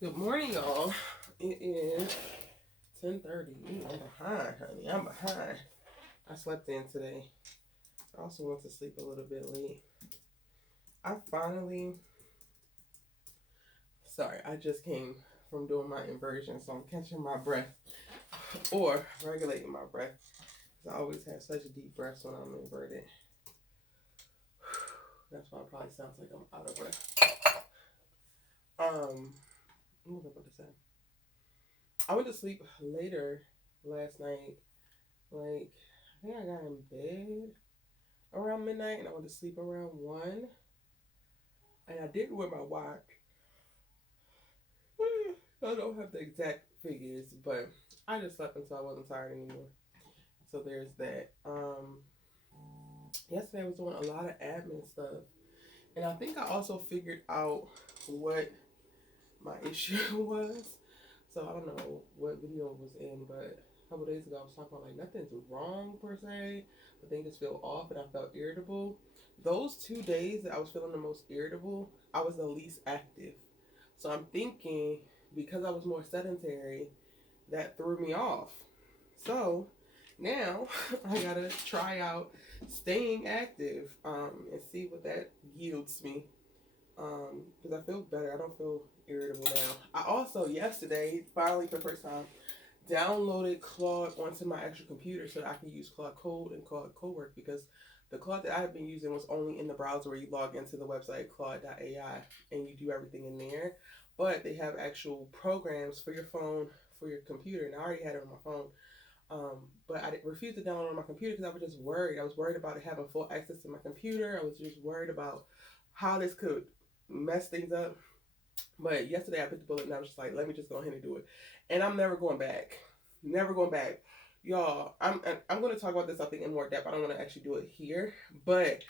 Good morning, y'all. It is 10:30. I'm behind, honey. I'm behind. I slept in today. I also went to sleep a little bit late. I finally, sorry, I just came from doing my inversion, so I'm catching my breath or regulating my breath. I always have such deep breaths when I'm inverted. That's why it probably sounds like I'm out of breath. What was I about to say? I went to sleep later last night. Like, I think I got in bed around midnight and I went to sleep around 1. And I didn't wear my watch. I don't have the exact figures, but I just slept until I wasn't tired anymore. So there's that. Yesterday I was doing a lot of admin stuff. And I think I also figured out what my issue was. So I don't know what video it was in, but a couple days ago I was talking about like nothing's wrong per se, but things just feel off and I felt irritable. Those 2 days that I was feeling the most irritable, I was the least active. So I'm thinking because I was more sedentary, that threw me off. So now I gotta try out staying active and see what that yields me. Because I feel better. I don't feel irritable now. I also yesterday, finally for the first time, downloaded Claude onto my actual computer so that I can use Claude Code and Claude Cowork because the Claude that I have been using was only in the browser where you log into the website Claude.ai and you do everything in there. But they have actual programs for your phone, for your computer, and I already had it on my phone. But I refused to download it on my computer because I was just worried. I was worried about it having full access to my computer. I was just worried about how this could mess things up. But yesterday I bit the bullet and I was just like, let me just go ahead and do it. And I'm never going back. Never going back. Y'all, I'm going to talk about this, I think, in more depth. I don't want to actually do it here. But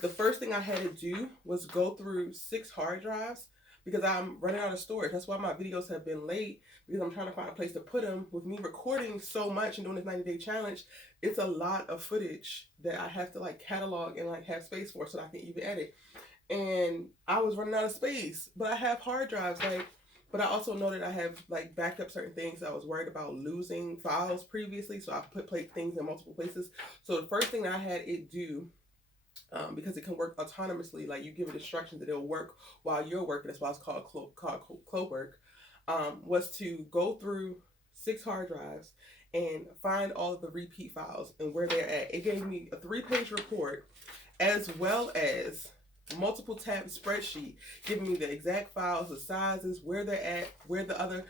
the first thing I had to do was go through 6 hard drives because I'm running out of storage. That's why my videos have been late because I'm trying to find a place to put them. With me recording so much and doing this 90-day challenge, it's a lot of footage that I have to like catalog and like have space for so that I can even edit. And I was running out of space, but I have hard drives, like, but I also know that I have like backed up certain things. I was worried about losing files previously, so I put things in multiple places. So the first thing that I had it do, because it can work autonomously, like you give it instructions that it'll work while you're working. That's why it's called Cowork. Was to go through 6 hard drives and find all of the repeat files and where they're at. It gave me a 3-page report as well as multiple tab spreadsheet giving me the exact files, the sizes, where they're at, where the other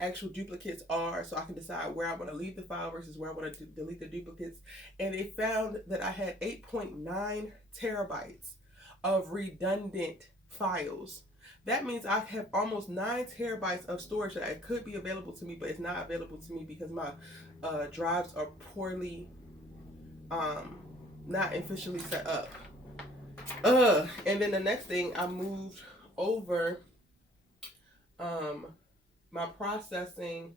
actual duplicates are, so I can decide where I want to leave the file versus where I want to delete the duplicates. And it found that I had 8.9 terabytes of redundant files. That means I have almost 9 terabytes of storage that could be available to me, but it's not available to me because my drives are poorly, not officially set up. And then the next thing I moved over my processing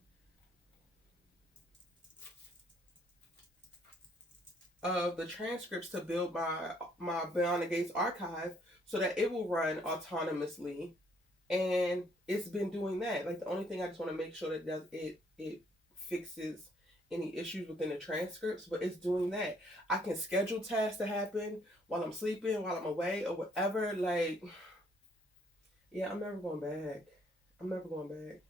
of the transcripts to build my Bionic Gates archive so that it will run autonomously, and it's been doing that. Like the only thing I just want to make sure that it fixes any issues within the transcripts, but it's doing that. I can schedule tasks to happen while I'm sleeping, while I'm away, or whatever. Like, yeah, I'm never going back. I'm never going back.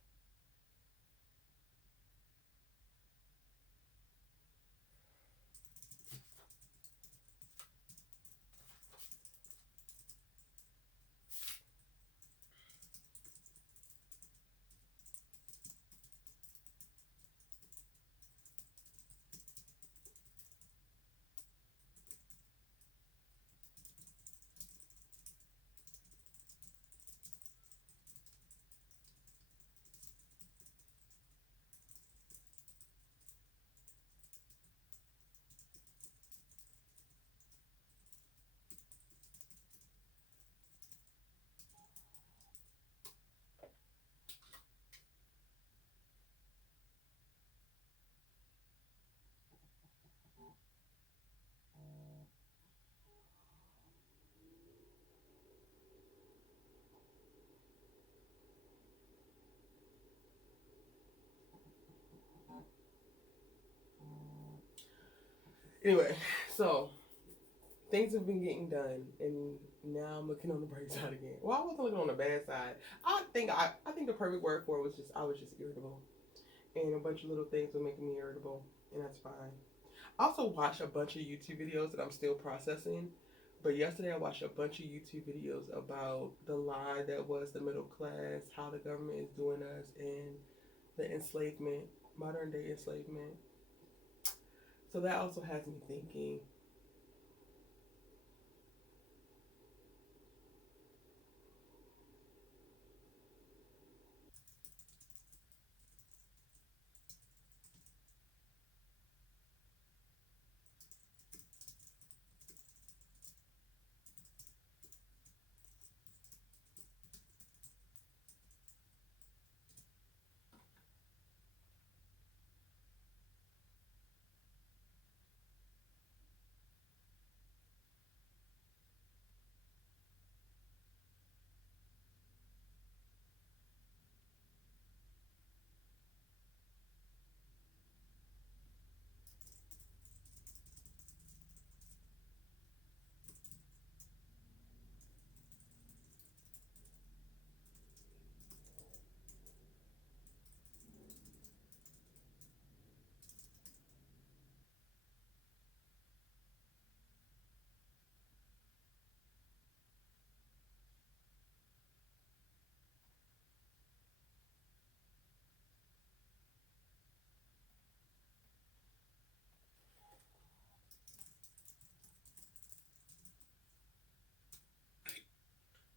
Anyway, so things have been getting done, and now I'm looking on the bright side again. Well, I wasn't looking on the bad side. I think the perfect word for it was just I was just irritable, and a bunch of little things were making me irritable, and that's fine. I also watched a bunch of YouTube videos that I'm still processing. But yesterday I watched a bunch of YouTube videos about the lie that was the middle class, how the government is doing us, and the enslavement, modern day enslavement. So that also has me thinking.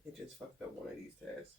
It just fucked up one of these tests.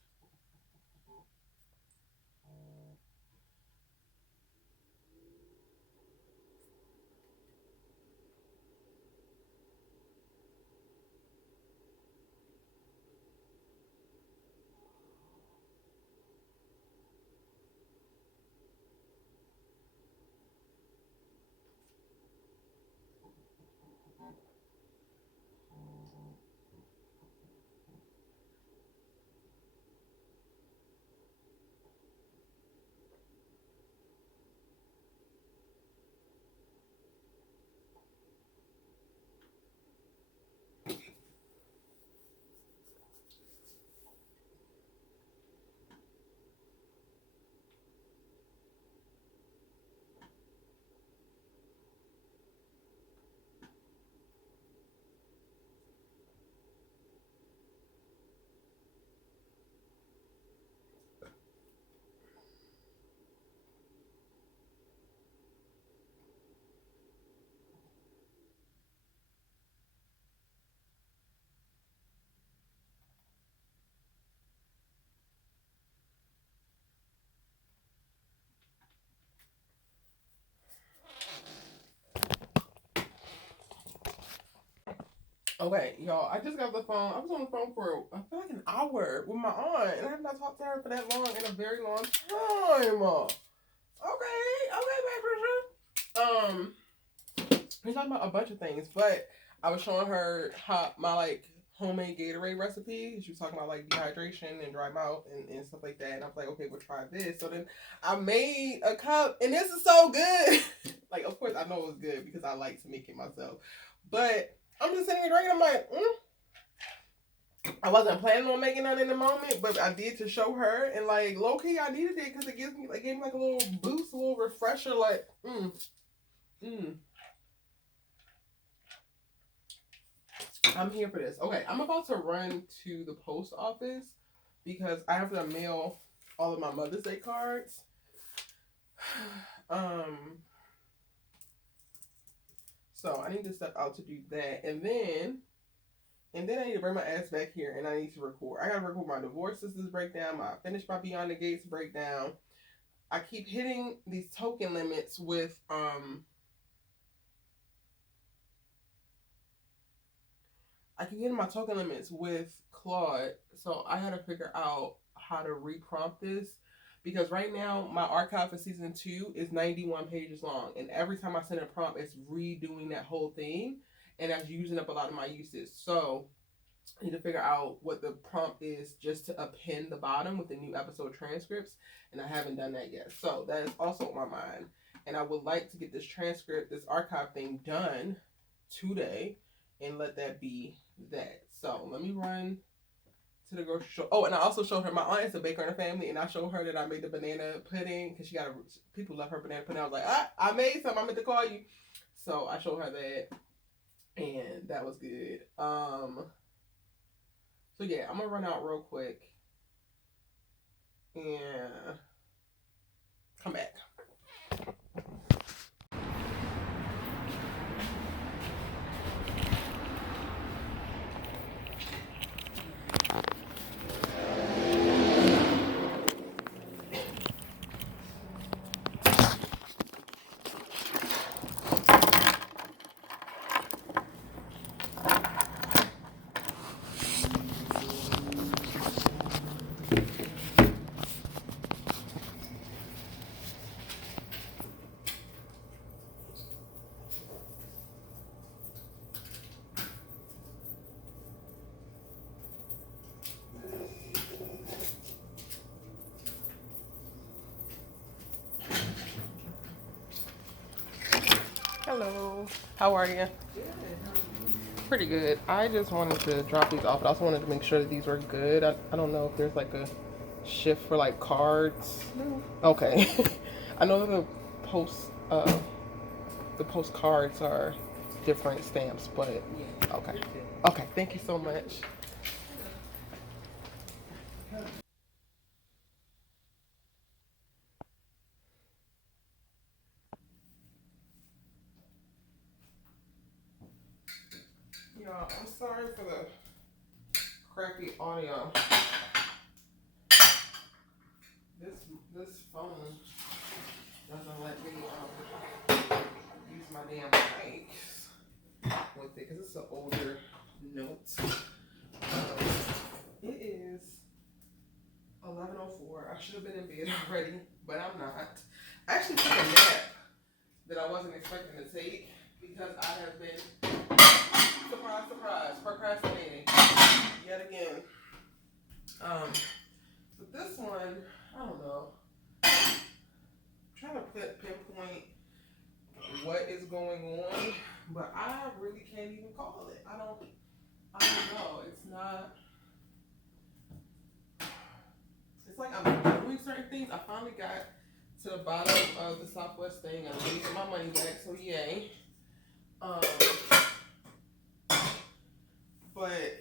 Okay, y'all, I just got off the phone. I was on the phone for, I feel like an hour with my aunt, and I have not talked to her for that long in a very long time. Okay, baby. We're talking about a bunch of things, but I was showing her how my like homemade Gatorade recipe. She was talking about like dehydration and dry mouth and stuff like that. And I was like, okay, we'll try this. So then I made a cup, and this is so good. Like, of course, I know it was good because I like to make it myself. But I'm just sitting here drinking. I'm like, I wasn't planning on making none in the moment, but I did to show her. And like, low key, I needed it because it gave me like a little boost, a little refresher. Like, I'm here for this. Okay, I'm about to run to the post office because I have to mail all of my Mother's Day cards. So I need to step out to do that, and then I need to bring my ass back here, and I need to record. I gotta record my divorce sisters breakdown. Finish my Beyond the Gates breakdown. I keep hitting these token limits with Claude, so I had to figure out how to reprompt this because right now my archive for season 2 is 91 pages long, and every time I send a prompt, it's redoing that whole thing, and that's using up a lot of my uses. So I need to figure out what the prompt is just to append the bottom with the new episode transcripts, and I haven't done that yet. So that is also on my mind. And I would like to get this transcript, this archive thing done today, and let that be that. So let me run to the grocery store. Oh, and I also showed her, my aunt is a baker in the family, and I showed her that I made the banana pudding because people love her banana pudding. I was like, I made some. I meant to call you. So I showed her that, and that was good. So yeah, I'm gonna run out real quick and come back. Hello, how are you? Pretty good. I just wanted to drop these off, but I also wanted to make sure that these were good. I don't know if there's like a shift for like cards. No. Okay. I know the postcards are different stamps, but okay. Okay, thank you so much. Yeah, I'm sorry for the crappy audio. This phone doesn't let me use my damn mics with it because it's an older Note. It is 11:04. I should have been in bed already, but I'm not. I actually took a nap that I wasn't expecting to take because I have been, surprise, surprise, procrastinating yet again. But this one, I don't know. I'm trying to pinpoint what is going on, but I really can't even call it. I don't know. It's not. It's like I'm doing certain things. I finally got to the bottom of the Southwest thing. I'm getting my money back, so yay. But,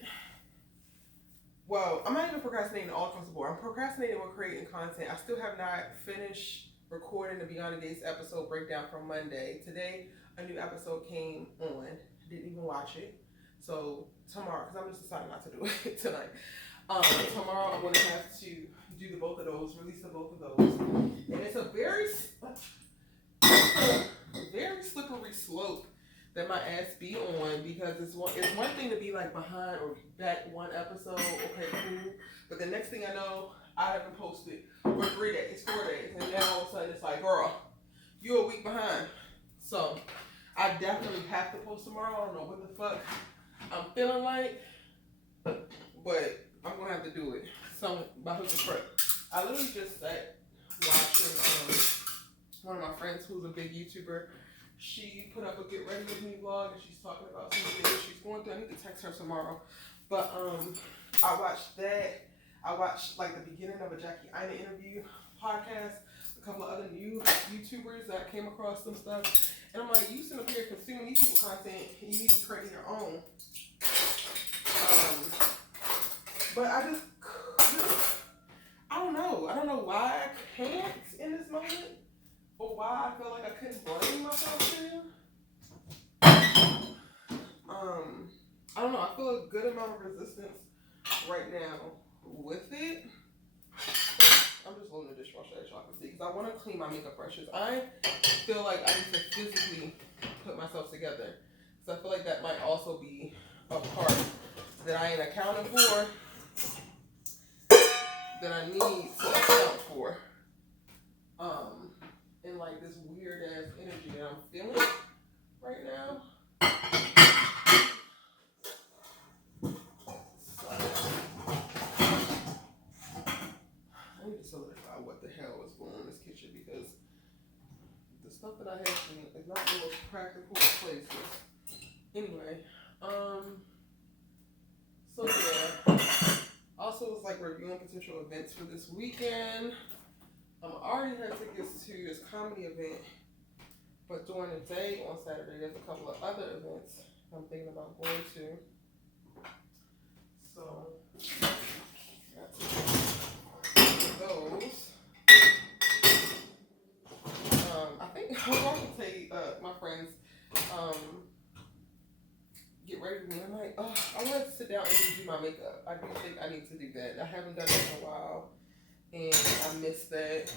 well, I'm not even procrastinating all across the board. I'm procrastinating with creating content. I still have not finished recording the Beyond the Gates episode breakdown from Monday. Today, a new episode came on. Didn't even watch it. So tomorrow, because I'm just deciding not to do it tonight. Tomorrow I'm going to have to do the both of those, release the both of those. And it's a very slippery slope that my ass be on, because it's one thing to be like behind or back one episode, okay, cool. But the next thing I know, I haven't posted for 3 days, 4 days, and then all of a sudden it's like, girl, you're a week behind. So I definitely have to post tomorrow. I don't know what the fuck I'm feeling like, but I'm gonna have to do it. So by hook or crook. I literally just sat watching one of my friends who's a big YouTuber. She put up a get ready with me vlog, and she's talking about some of the things she's going through. I need to text her tomorrow. But I watched that. I watched like the beginning of a Jackie Ina interview podcast, a couple of other new YouTubers that came across some stuff. And I'm like, you sitting up here consuming these people's content, and you need to create your own. But I don't know. I don't know why I can't in this moment, or why I feel like I couldn't blame myself to. I don't know. I feel a good amount of resistance right now with it. I'm just loading the dishwasher as y'all can see, because I want to clean my makeup brushes. I feel like I need to physically put myself together. So I feel like that might also be a part that I ain't accounting for, that I need to account for. And like this weird ass energy that I'm feeling right now. hell is going on in this kitchen because the stuff that I have is not the most practical places. Anyway, so yeah. Also, was like reviewing potential events for this weekend. I already had tickets to this comedy event, but during the day on Saturday, there's a couple of other events I'm thinking about going to. So, got to those. I think I'm going to take my friends get ready for me. I'm like, oh, I want to sit down and do my makeup. I do think I need to do that. I haven't done it in a while, and I missed that.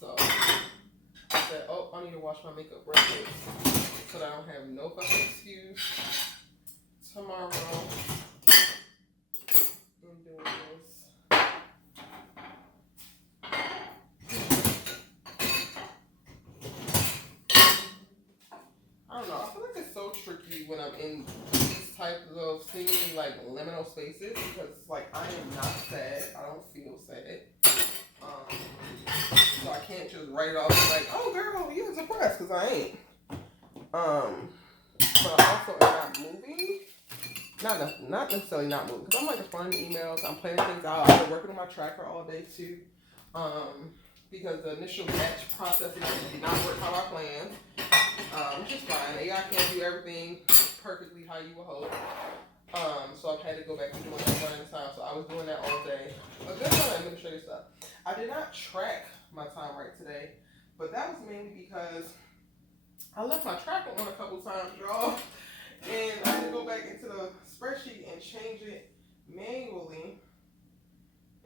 So I said, oh, I need to wash my makeup real quick so that I don't have no fucking excuse tomorrow in doing this. I don't know. I feel like it's so tricky when I'm in these types of seemingly like liminal spaces because it's like I am not sad. I don't feel sad. So I can't just write it off like, oh girl, you're depressed, because I ain't. But I also am not moving. Not necessarily not moving, because I'm like responding to emails. I'm planning things out. I've been working on my tracker all day too. Because the initial batch processing did not work how I planned. Which is fine. AI can't do everything perfectly how you would hope. So I've had to go back to doing that one at a time. So I was doing that all day. A good amount of administrative stuff. I did not track my time right today, but that was mainly because I left my tracker on a couple times, y'all. And I had to go back into the spreadsheet and change it manually.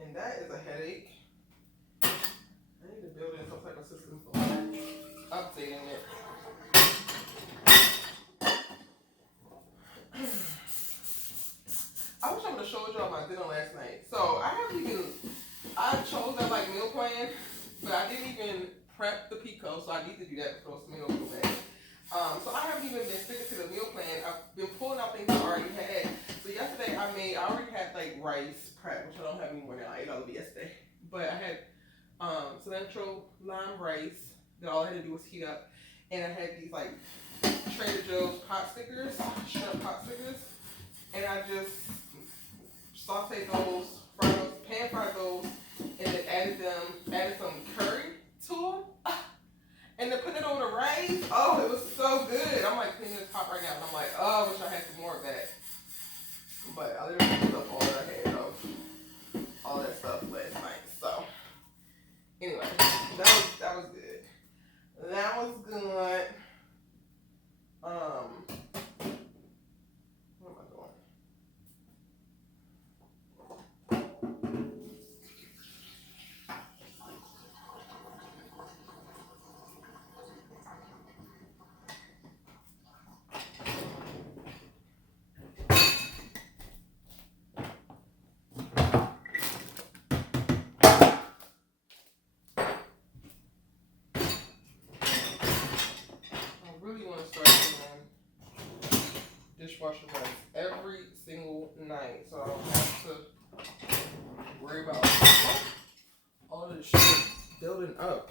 And that is a headache. I need to build in some type of system for updating it. I wish I would have showed y'all my dinner last night. So I chose that like meal plan, but I didn't even prep the pico, so I need to do that before those meals go back. So I haven't even been sticking to the meal plan. I've been pulling out things I already had. So yesterday I already had like rice prep, which I don't have anymore now. I ate all of it yesterday. But I had cilantro lime rice that all I had to do was heat up. And I had these like Trader Joe's pot stickers, shrimp pot stickers. And I just sauteed those, pan fried those, and then added some curry to them. And then put it over the rice. Oh, it was so good. I'm like cleaning this pot right now, and I'm like, oh, I wish I had some more of that. But I literally put up all that I had of all that stuff last night. So anyway, that was good. That was good. What am I doing? Really want to start doing dishwasher runs every single night so I don't have to worry about all this shit building up.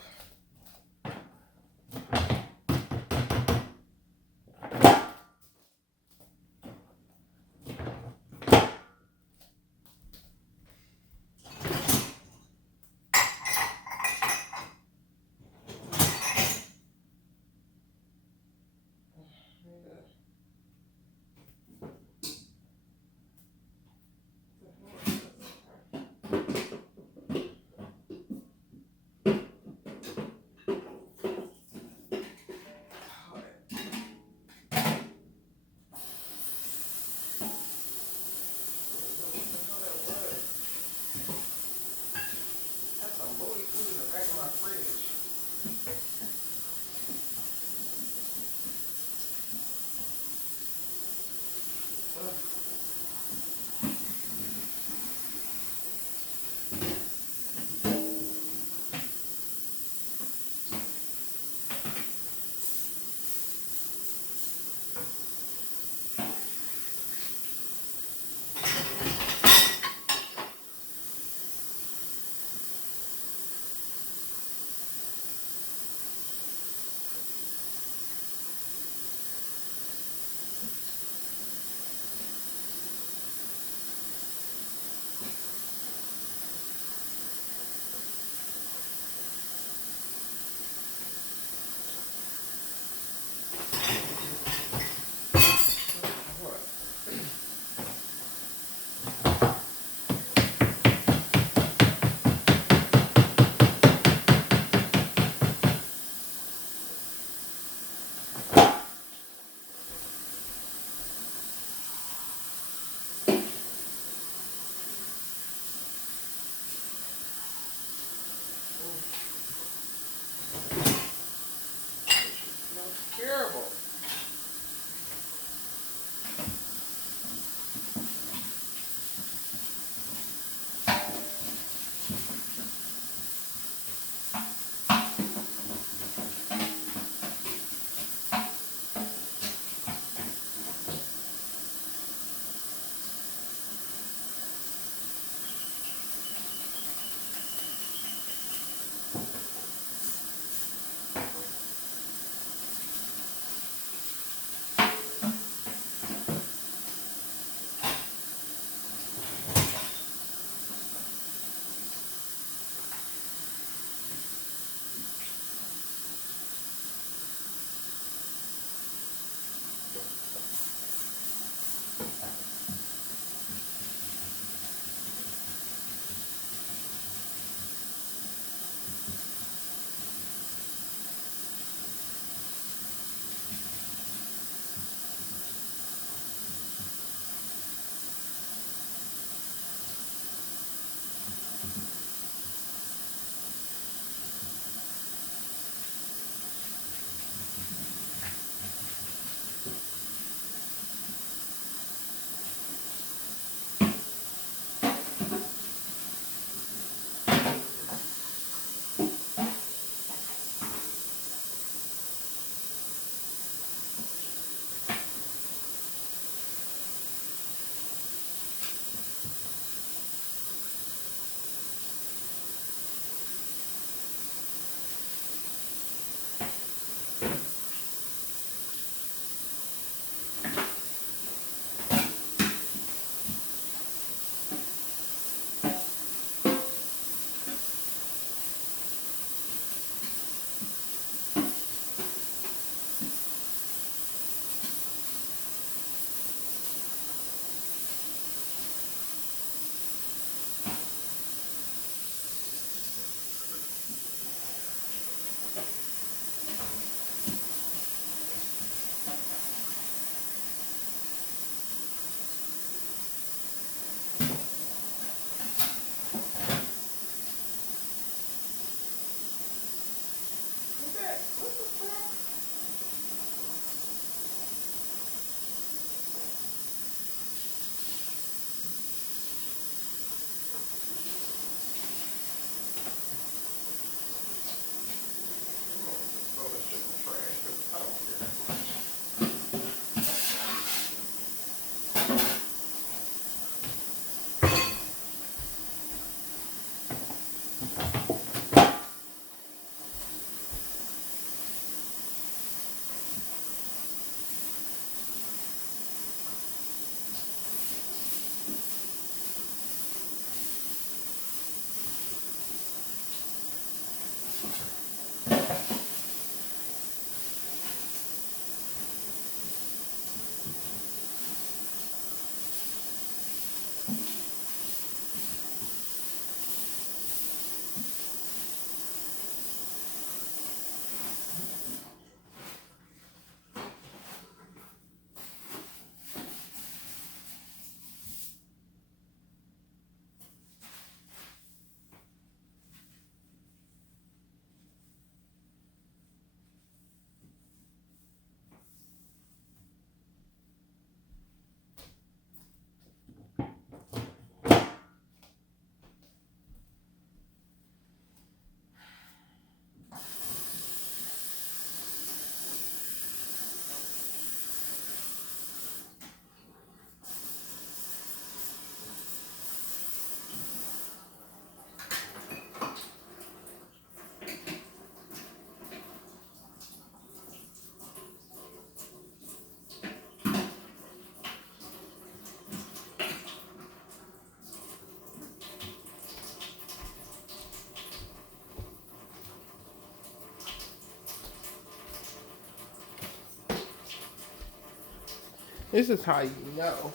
This is how you know.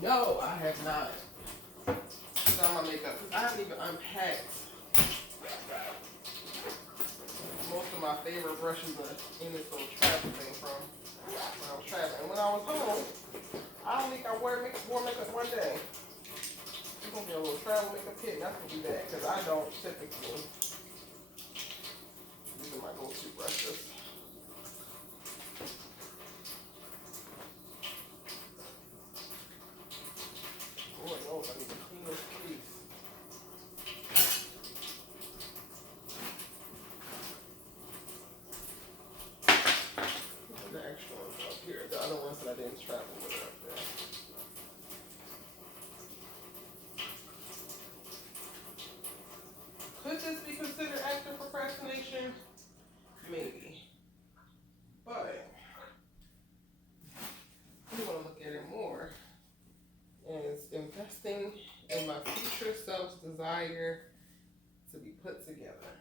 No, I have not done my makeup because I haven't even unpacked most of my favorite brushes in this little travel thing from when I was traveling. And when I was home, I don't think I wore makeup one day. It's gonna be a little travel makeup kit, and that's gonna be bad because I don't typically. These are my go-to brushes. Lord knows I need to clean this crease. The extra ones up here. The other ones that I didn't travel with are up there. Could this be considered active procrastination? Maybe. But I want to look at it more as investing in my future self's desire to be put together.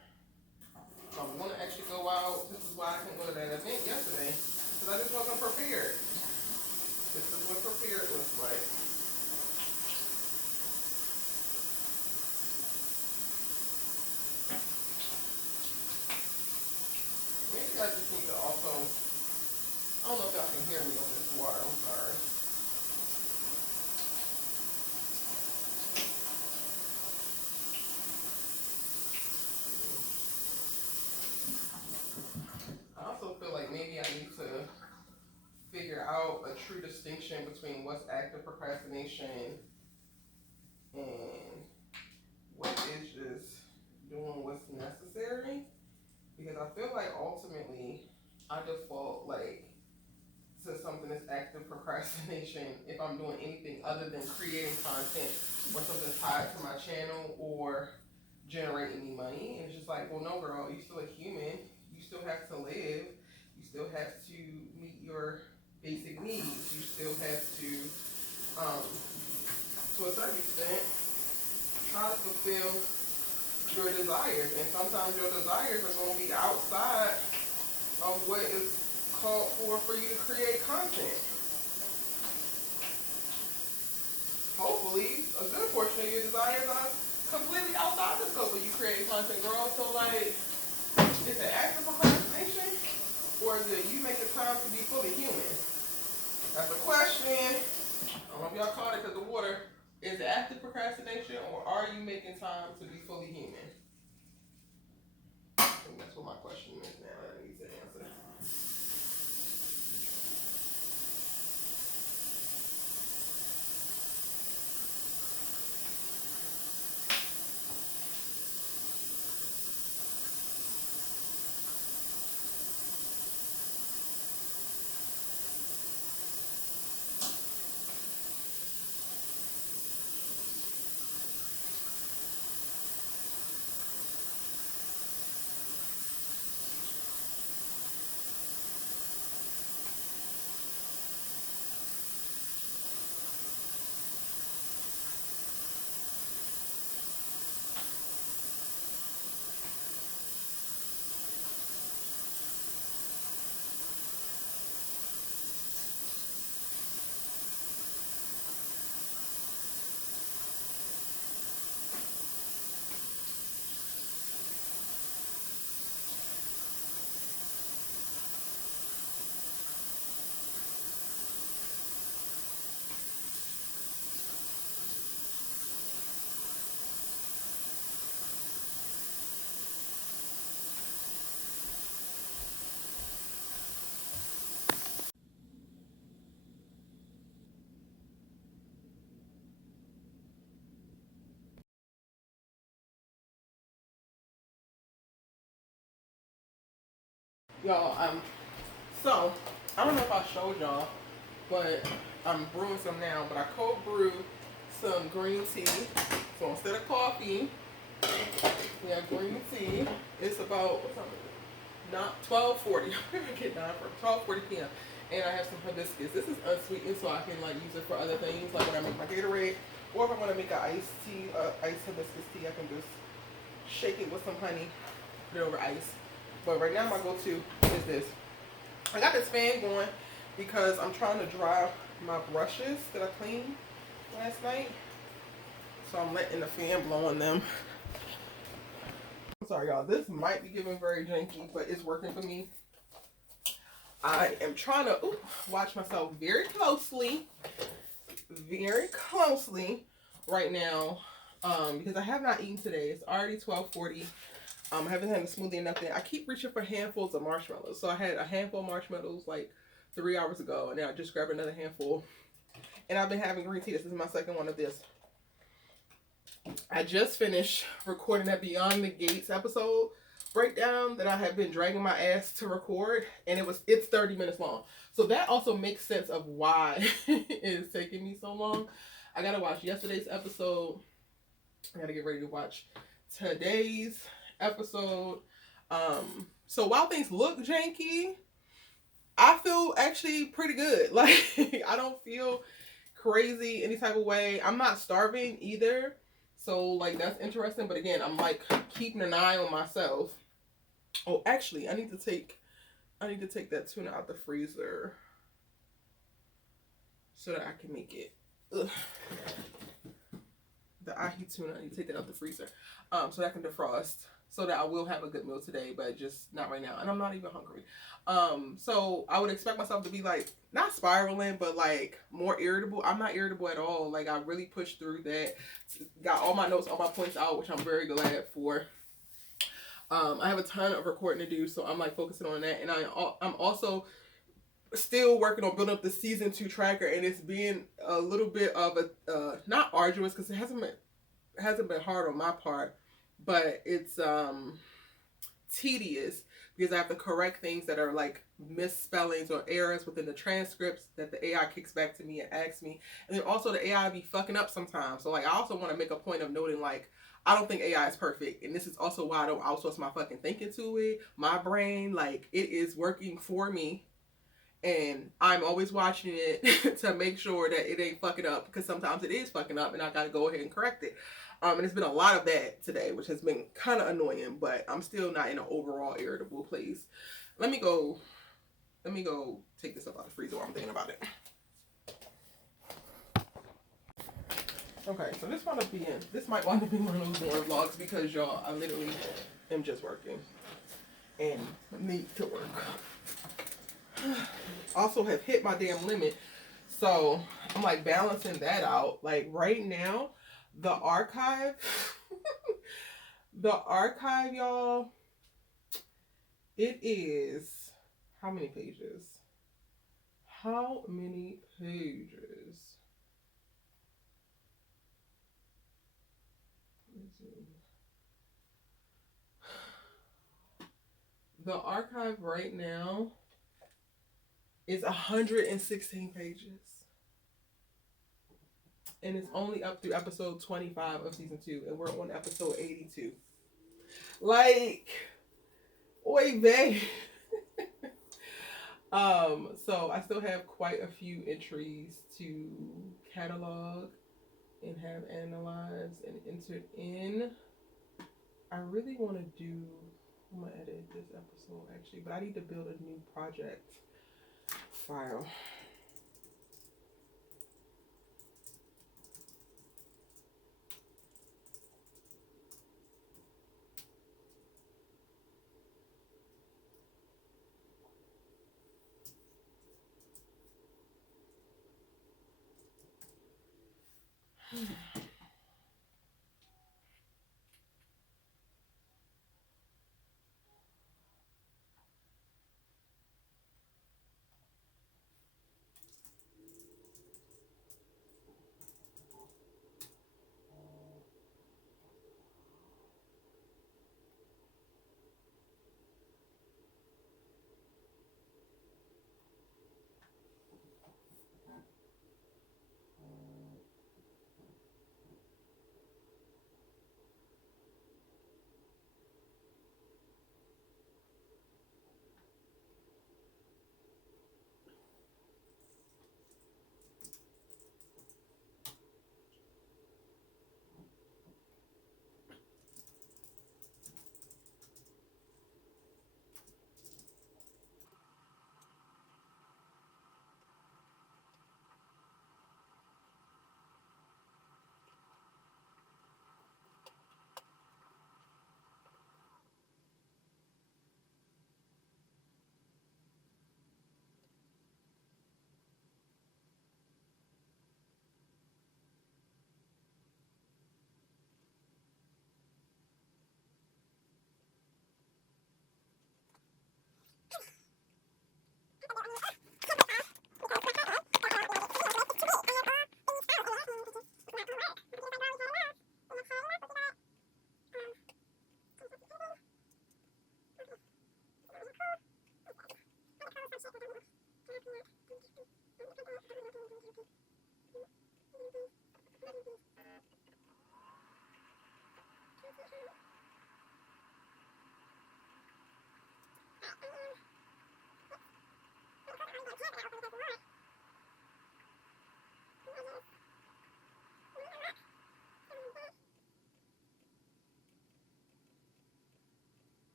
I want to actually go out. This is why I couldn't go to that event yesterday, because I just wasn't prepared. This is what prepared looks like. Maybe I just need to also, I don't know if y'all can hear me over this water, I'm sorry. I also feel like maybe I need to figure out a true distinction between what's active procrastination and what is just doing what's necessary. Because I feel like ultimately I default like to something that's active procrastination if I'm doing anything other than creating content or something tied to my channel or generating me money. And it's just like, well, no, girl, you're still a human. You still have to live. You still have to meet your basic needs. You still have to a certain extent, try to fulfill your desires. And sometimes your desires are going to be outside of what is called for you to create content. Hopefully, a good portion of your desires are completely outside the scope of you creating content, girl. So, like, is it active procrastination? Or is it you making time to be fully human? That's a question. I don't know if y'all caught it because the water. Is it active procrastination, or are you making time to be fully human? I think that's what my question is now that I need to answer. Y'all, so, I don't know if I showed y'all, but I'm brewing some now, but I cold brewed some green tea. So instead of coffee, we have green tea. It's about, what time is it? Not 12:40. I'm gonna get 9 for 12:40 p.m. And I have some hibiscus. This is unsweetened, so I can like use it for other things, like when I make my Gatorade, or if I want to make an iced hibiscus tea, I can just shake it with some honey, put it over ice, But right now my go-to is this. I got this fan going because I'm trying to dry my brushes that I cleaned last night. So I'm letting the fan blow on them. I'm sorry, y'all. This might be giving very janky, but it's working for me. I am trying to watch myself very closely right now, because I have not eaten today. It's already 12:40. I haven't had a smoothie or nothing. I keep reaching for handfuls of marshmallows. So I had a handful of marshmallows like 3 hours ago, and then I just grabbed another handful. And I've been having green tea. This is my second one of this. I just finished recording that Beyond the Gates episode breakdown that I have been dragging my ass to record, and it's 30 minutes long. So that also makes sense of why it is taking me so long. I gotta watch yesterday's episode. I gotta get ready to watch today's episode. So while things look janky, I feel actually pretty good. Like, I don't feel crazy any type of way. I'm not starving either. So, like, that's interesting. But again, I'm like keeping an eye on myself. Oh, actually, I need to take that tuna out the freezer so that I can make it. Ugh. The ahi tuna, I need to take that out the freezer so that I can defrost, so that I will have a good meal today, but just not right now. And I'm not even hungry. So I would expect myself to be like, not spiraling, but like more irritable. I'm not irritable at all. Like, I really pushed through that. Got all my notes, all my points out, which I'm very glad for. I have a ton of recording to do, so I'm like focusing on that. And I'm also still working on building up the season 2 tracker, and it's been a little bit of a not arduous, because it hasn't been hard on my part, but it's tedious, because I have to correct things that are like misspellings or errors within the transcripts that the AI kicks back to me and asks me. And then also the AI be fucking up sometimes. So like, I also want to make a point of noting, like, I don't think AI is perfect, and this is also why I don't outsource my fucking thinking to it. My brain, like, it is working for me, and I'm always watching it to make sure that it ain't fucking up, because sometimes it is fucking up and I gotta go ahead and correct it. And it's been a lot of that today, which has been kind of annoying, but I'm still not in an overall irritable place. Let me go take this up out of the freezer while I'm thinking about it. Okay, so this might want to be one of those boring vlogs, because y'all, I literally am just working and need to work. Also have hit my damn limit, so I'm like balancing that out. Like right now, the archive, y'all, it is how many pages? How many pages? The archive right now is 116 pages. And it's only up through episode 25 of season 2. And we're on episode 82. Like, oy vey. So I still have quite a few entries to catalog and have analyzed and entered in. I really want to do, I'm going to edit this episode actually, but I need to build a new project file.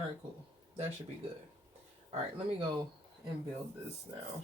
All right, cool. That should be good. All right, let me go and build this now.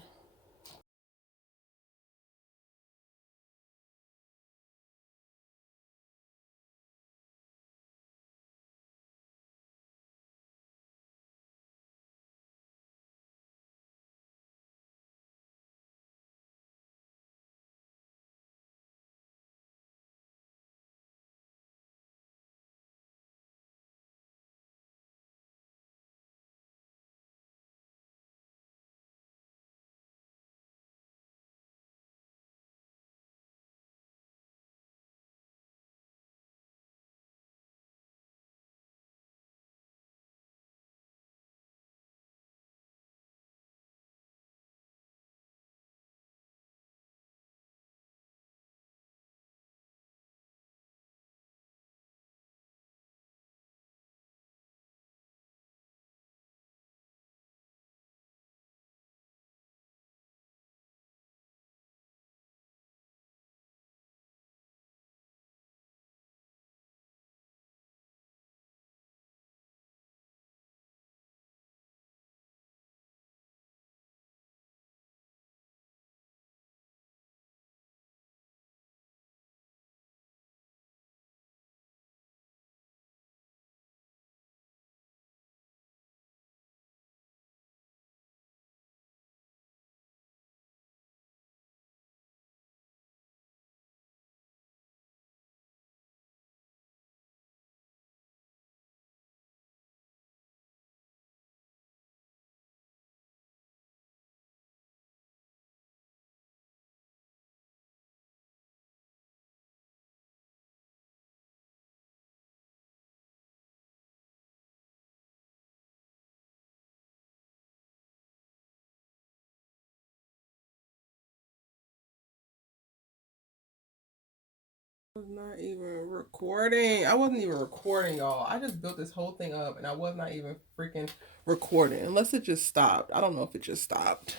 I was not even recording. I wasn't even recording, y'all. I just built this whole thing up and I was not even freaking recording. Unless it just stopped. I don't know if it just stopped.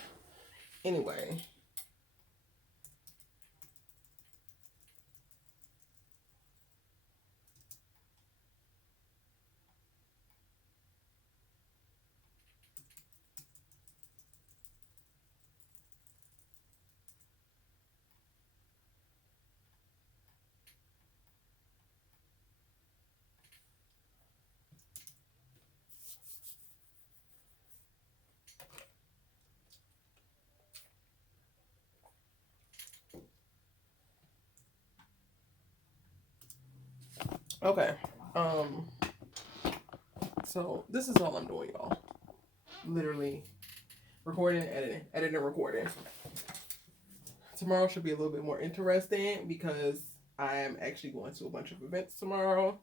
Anyway. Okay. So this is all I'm doing, y'all. Literally recording, editing, recording. Tomorrow should be a little bit more interesting because I am actually going to a bunch of events tomorrow.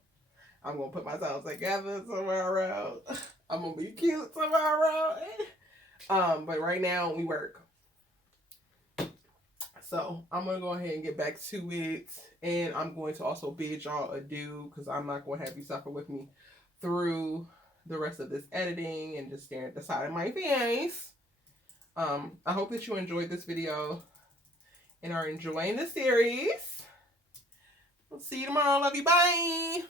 I'm gonna put myself together tomorrow. I'm gonna be cute tomorrow. But right now we work. So I'm gonna go ahead and get back to it, and I'm going to also bid y'all adieu because I'm not going to have you suffer with me through the rest of this editing and just staring at the side of my face. I hope that you enjoyed this video and are enjoying the series. We'll see you tomorrow. Love you. Bye.